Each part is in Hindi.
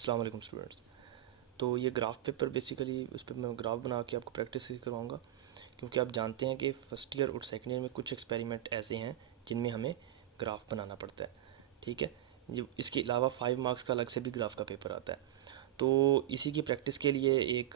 अस्सलाम वालेकुम स्टूडेंट्स। तो ये ग्राफ पेपर बेसिकली उस पर मैं ग्राफ बना के आपको प्रैक्टिस करवाऊंगा, क्योंकि आप जानते हैं कि फ़र्स्ट ईयर और सेकंड ईयर में कुछ एक्सपेरिमेंट ऐसे हैं जिनमें हमें ग्राफ बनाना पड़ता है। ठीक है, ये इसके अलावा 5 मार्क्स का अलग से भी ग्राफ का पेपर आता है। तो इसी की प्रैक्टिस के लिए एक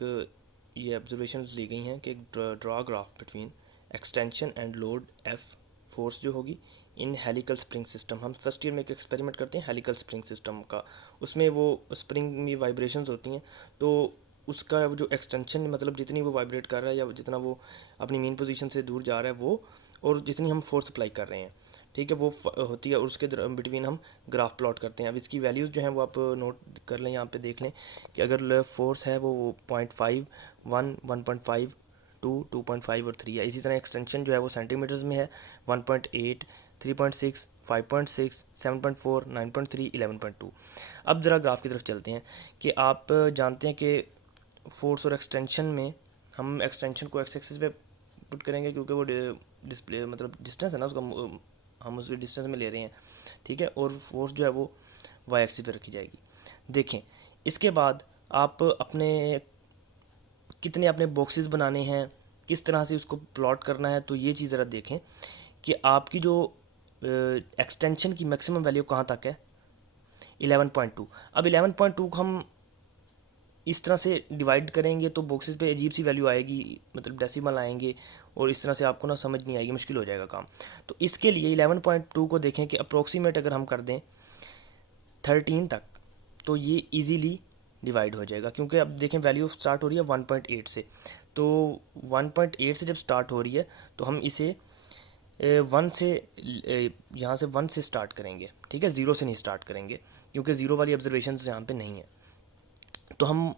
ये ऑब्जर्वेशन ली गई हैं कि draw graph between extension and load F force जो होगी इन हेलिकल स्प्रिंग सिस्टम। हम फर्स्ट ईयर में एक एक्सपेरिमेंट करते हैं हेलिकल स्प्रिंग सिस्टम का। उसमें वो स्प्रिंग में वाइब्रेशंस होती हैं, तो उसका वो जो एक्सटेंशन मतलब जितनी वो वाइब्रेट कर रहा है या जितना वो अपनी मेन पोजीशन से दूर जा रहा है वो, और जितनी हम फोर्स अप्लाई कर रहे हैं, ठीक है, वो होती है। और उसके बिटवीन हम ग्राफ प्लॉट करते हैं। अब इसकी वैल्यूज़ जो हैं वो आप नोट कर लें, यहाँ पे देख लें कि अगर फोर्स है वो 0.5, 1, 1.5, 2.5 और 3 है। इसी तरह एक्सटेंशन जो है वो सेंटीमीटर्स में है 1.8, 3.6, 5.6, 7.4, 9.3, 11.2। अब ज़रा ग्राफ की तरफ चलते हैं कि आप जानते हैं कि फोर्स और एक्सटेंशन में हम एक्सटेंशन को एक्स एक्सिस पे पुट करेंगे, क्योंकि वो डिस्प्ले मतलब डिस्टेंस है ना उसका, हम उस डिस्टेंस में ले रहे हैं। ठीक है, और फोर्स जो है वो वाई एक्सिस पे रखी जाएगी। देखें, इसके बाद आप अपने कितने अपने बॉक्सेस बनाने हैं, किस तरह से उसको प्लॉट करना है, तो ये चीज़ ज़रा देखें कि आपकी जो एक्सटेंशन की मैक्सिमम वैल्यू कहाँ तक है, 11.2। अब 11.2 को हम इस तरह से डिवाइड करेंगे तो बॉक्सेस पे अजीब सी वैल्यू आएगी, मतलब डेसिमल आएंगे, और इस तरह से आपको ना समझ नहीं आएगी, मुश्किल हो जाएगा काम। तो इसके लिए 11.2 को देखें कि अप्रोक्सीमेट अगर हम कर दें 13 तक तो ये इजीली डिवाइड हो जाएगा, क्योंकि अब देखें वैल्यू स्टार्ट हो रही है 1.8 से। तो 1.8 से जब स्टार्ट हो रही है तो हम इसे 1 से यहाँ से 1 से स्टार्ट करेंगे। ठीक है, ज़ीरो से नहीं स्टार्ट करेंगे, क्योंकि ज़ीरो वाली ऑब्जर्वेशन यहाँ पे नहीं है। तो हम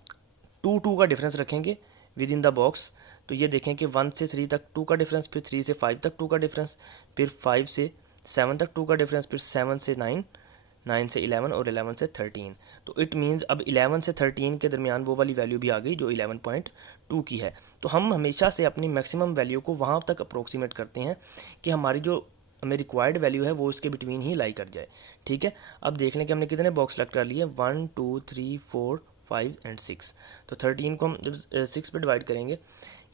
2 का डिफरेंस रखेंगे विद इन द बॉक्स। तो ये देखें कि 1 से 3 तक 2 का डिफरेंस, फिर 3 से 5 तक 2 का डिफरेंस, फिर 5 से 7 तक 2 का डिफरेंस, फिर 7 से 9, 9 से 11 और 11 से 13। तो इट मीन्स अब 11 से 13 के दरमियान वो वाली वैल्यू भी आ गई जो 11.2 की है। तो हम हमेशा से अपनी मैक्सिमम वैल्यू को वहाँ तक अप्रोक्सीमेट करते हैं कि हमारी जो हमें रिक्वायर्ड वैल्यू है वो उसके बिटवीन ही लाई कर जाए। ठीक है, अब देख लें कि हमने कितने बॉक्स सेलेक्ट कर लिए, 1, 2, 3, 4, 5 एंड 6। तो 13 को हम जब 6 पे डिवाइड करेंगे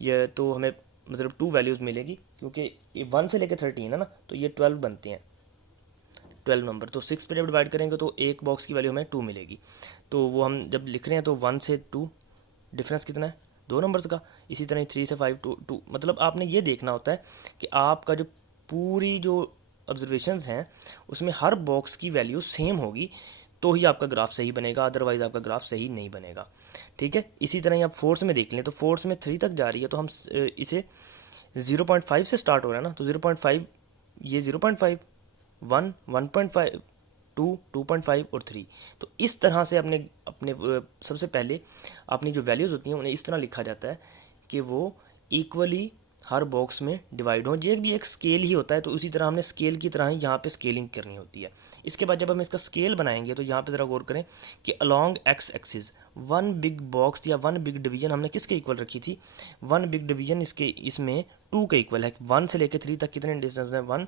ये तो हमें मतलब 2 वैल्यूज़ मिलेगी, क्योंकि 1 से लेकर 13 है ना, तो ये 12 बनते हैं, 12 नंबर। तो 6 पे जब डिवाइड करेंगे तो एक बॉक्स की वैल्यू हमें 2 मिलेगी। तो वो हम जब लिख रहे हैं तो 1 से 2 डिफरेंस कितना है, 2 नंबर्स का। इसी तरह 3 से 5, 2, मतलब आपने ये देखना होता है कि आपका जो पूरी जो ऑब्जर्वेशंस हैं उसमें हर बॉक्स की वैल्यू सेम होगी, तो ही आपका ग्राफ सही बनेगा, अदरवाइज़ आपका ग्राफ सही नहीं बनेगा। ठीक है, इसी तरह ही आप फोर्स में देख लें तो फोर्स में 3 तक जा रही है, तो हम इसे 0.5 से स्टार्ट हो रहा है ना, तो 0.5, ये 0.5, 1, 1.5, 2, 2.5 और 3। तो इस तरह से अपने अपने सबसे पहले अपनी जो वैल्यूज़ होती हैं उन्हें इस तरह लिखा जाता है कि वो इक्वली हर बॉक्स में डिवाइड हो। ये भी एक स्केल ही होता है, तो उसी तरह हमने स्केल की तरह ही यहाँ पे स्केलिंग करनी होती है। इसके बाद जब हम इसका स्केल बनाएंगे तो यहाँ पे ज़रा गौर करें कि along x axis one big box या वन बिग डिवीजन हमने किसके इक्वल रखी थी, वन बिग डिवीजन इसके इसमें 2 के इक्वल है। 1 से लेकर 3 तक कितने डिस्टेंस है, 1,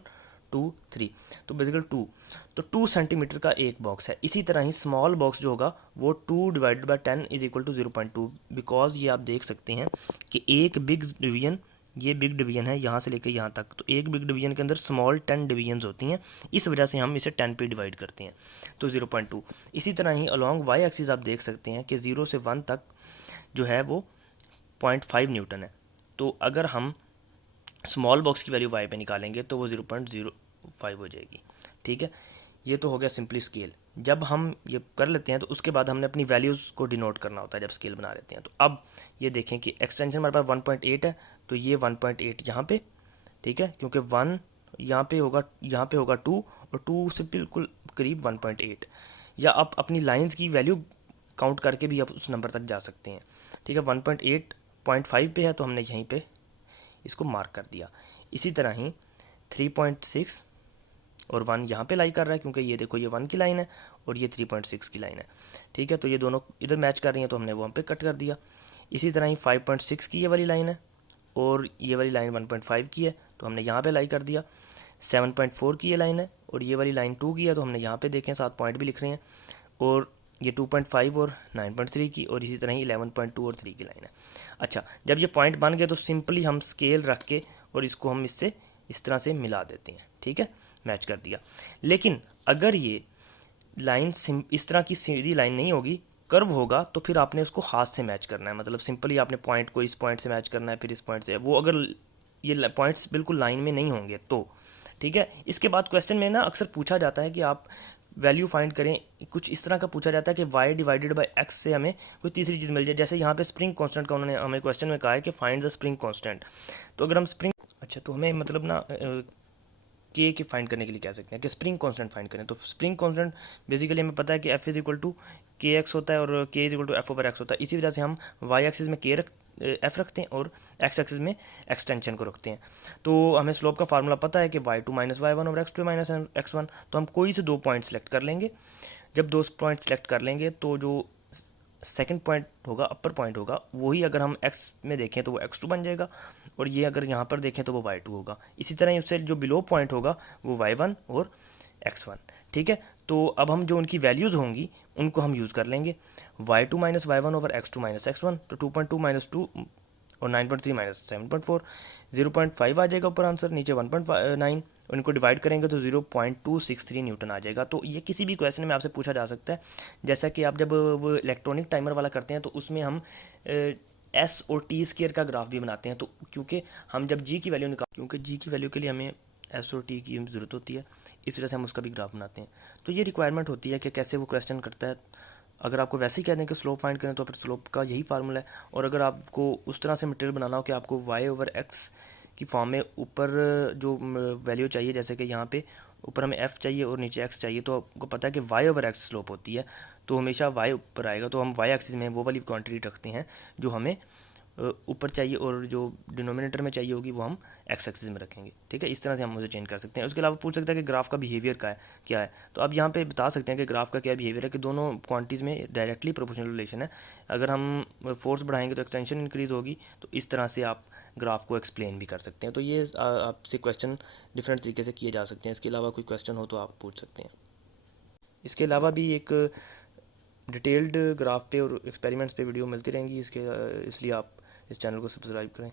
2, 3, तो बेसिकली 2। तो 2 सेंटीमीटर का एक बॉक्स है। इसी तरह ही स्मॉल बॉक्स जो होगा वो 2 divided by 10 is equal to 0.2, because ये आप देख सकते हैं कि एक बिग डिवीजन, ये बिग डिवीजन है यहाँ से लेकर यहाँ तक, तो एक बिग डिवीजन के अंदर स्मॉल 10 डिवीजन्स होती हैं, इस वजह से हम इसे 10 पे डिवाइड करते हैं, तो 0.2। इसी तरह ही अलॉन्ग वाई एक्सिस आप देख सकते हैं कि 0 से 1 तक जो है वो 0.5 न्यूटन है। तो अगर हम स्मॉल बॉक्स की वैल्यू वाई पे निकालेंगे तो वो 0.05 हो जाएगी। ठीक है, ये तो हो गया सिंपली स्केल। जब हम ये कर लेते हैं तो उसके बाद हमने अपनी वैल्यूज़ को डिनोट करना होता है जब स्केल बना लेते हैं। तो अब ये देखें कि एक्सटेंशन हमारे पास 1.8 है, तो ये 1.8 यहाँ पे, ठीक है, क्योंकि 1 यहाँ पे होगा 2, और 2 से बिल्कुल करीब 1.8। या आप अपनी लाइंस की वैल्यू काउंट करके भी आप उस नंबर तक जा सकते हैं। ठीक है, 1.8 0.5 पे है तो हमने यहीं पे इसको मार्क कर दिया। इसी तरह ही 3.6 और 1 यहाँ पे लाई कर रहा है, क्योंकि ये देखो ये 1 की लाइन है और ये 3.6 की लाइन है। ठीक है, तो ये दोनों इधर मैच कर रही हैं तो हमने वहाँ पे कट कर दिया। इसी तरह ही 5.6 की ये वाली लाइन है और ये वाली लाइन 1.5 की है, तो हमने यहाँ पे लाई कर दिया। 7.4 की ये लाइन है और ये वाली लाइन 2 की है, तो हमने यहाँ पे देखें 7 पॉइंट भी लिख रहे हैं। और ये 2.5 और 9.3 की, और इसी तरह ही 11.2 और 3 की लाइन है। अच्छा, जब ये पॉइंट बन गए तो सिंपली हम स्केल रख के और इसको हम इससे इस तरह से मिला देते हैं, ठीक है, मैच कर दिया। लेकिन अगर ये लाइन इस तरह की सीधी लाइन नहीं होगी, कर्व होगा, तो फिर आपने उसको हाथ से मैच करना है। मतलब सिंपली आपने पॉइंट को इस पॉइंट से मैच करना है, फिर इस पॉइंट से। वो अगर ये पॉइंट्स बिल्कुल लाइन में नहीं होंगे तो ठीक है। इसके बाद क्वेश्चन में ना अक्सर पूछा जाता है कि आप वैल्यू फाइंड करें, कुछ इस तरह का पूछा जाता है कि y डिवाइडेड बाय x से हमें कोई तीसरी चीज़ मिल जाए। जैसे यहाँ पे स्प्रिंग कांस्टेंट का उन्होंने हमें क्वेश्चन में कहा है कि फाइंड द स्प्रिंग कांस्टेंट। तो अगर हम स्प्रिंग, अच्छा, तो हमें मतलब ना के फाइंड करने के लिए कह सकते हैं कि स्प्रिंग कांस्टेंट फाइंड करें। तो स्प्रिंग कांस्टेंट बेसिकली हमें पता है कि F is equal to k x होता है और k is equal to F over x होता है। इसी वजह से हम वाई एक्सिस में के एफ रखते हैं और एक्स एक्सिस में एक्सटेंशन को रखते हैं। तो हमें स्लोप का फार्मूला पता है कि y2 माइनस वाई वन और x2 माइनस x1। तो हम कोई से दो पॉइंट सेलेक्ट कर लेंगे। जब दो पॉइंट सेलेक्ट कर लेंगे तो जो सेकंड पॉइंट होगा, अपर पॉइंट होगा, वही अगर हम x में देखें तो वो x2 बन जाएगा, और ये अगर यहाँ पर देखें तो वो y2 होगा। इसी तरह उससे जो बिलो पॉइंट होगा वो y1 और x1, ठीक है। तो अब हम जो उनकी वैल्यूज़ होंगी उनको हम यूज़ कर लेंगे। y2 minus y one over x2 minus x1, तो 2.2 माइनस 2 और 9.3 माइनस 7.4, 0.5 आ जाएगा ऊपर आंसर, नीचे 1.9। उनको डिवाइड करेंगे तो 0.263 न्यूटन आ जाएगा। तो ये किसी भी क्वेश्चन में आपसे पूछा जा सकता है। जैसा कि आप जब वो इलेक्ट्रॉनिक टाइमर वाला करते हैं तो उसमें हम एस और टी स्केयर का ग्राफ भी बनाते हैं। तो क्योंकि हम जब जी की वैल्यू क्योंकि जी की वैल्यू के लिए हमें एस और टी की ज़रूरत होती है, इस वजह से हम उसका भी ग्राफ बनाते हैं। तो ये रिक्वायरमेंट होती है कि कैसे वो क्वेश्चन करता है। अगर आपको वैसे ही कह दें कि स्लोप फाइंड करें तो फिर स्लोप का यही फार्मूला है। और अगर आपको उस तरह से मटेरियल बनाना हो कि आपको वाई ओवर एक्स की फॉर्म में ऊपर जो वैल्यू चाहिए, जैसे कि यहाँ पे ऊपर हमें एफ़ चाहिए और नीचे एक्स चाहिए, तो आपको पता है कि वाई ओवर एक्स स्लोप होती है, तो हमेशा वाई ऊपर आएगा। तो हम वाई एक्सिस में वो वाली क्वांटिटी रखते हैं जो हमें ऊपर चाहिए, और जो डिनोमिनेटर में चाहिए होगी वो हम एक्स एक्सिस में रखेंगे, ठीक है। इस तरह से हम उसे चेंज कर सकते हैं। उसके अलावा पूछ सकते हैं कि ग्राफ का बिहेवियर क्या है। तो अब यहाँ पे बता सकते हैं कि ग्राफ का क्या बिहेवियर है कि दोनों क्वांटिटीज़ में डायरेक्टली प्रोपोर्शनल रिलेशन है। अगर हम फोर्स बढ़ाएंगे तो एक्सटेंशन इंक्रीज होगी। तो इस तरह से आप ग्राफ को एक्सप्लेन भी कर सकते हैं। तो ये आपसे क्वेश्चन डिफरेंट तरीके से किए जा सकते हैं। इसके अलावा कोई क्वेश्चन हो तो आप पूछ सकते हैं। इसके अलावा भी एक डिटेल्ड ग्राफ पे और एक्सपेरिमेंट्स पे वीडियो मिलती रहेंगी, इसलिए आप इस चैनल को सब्सक्राइब करें।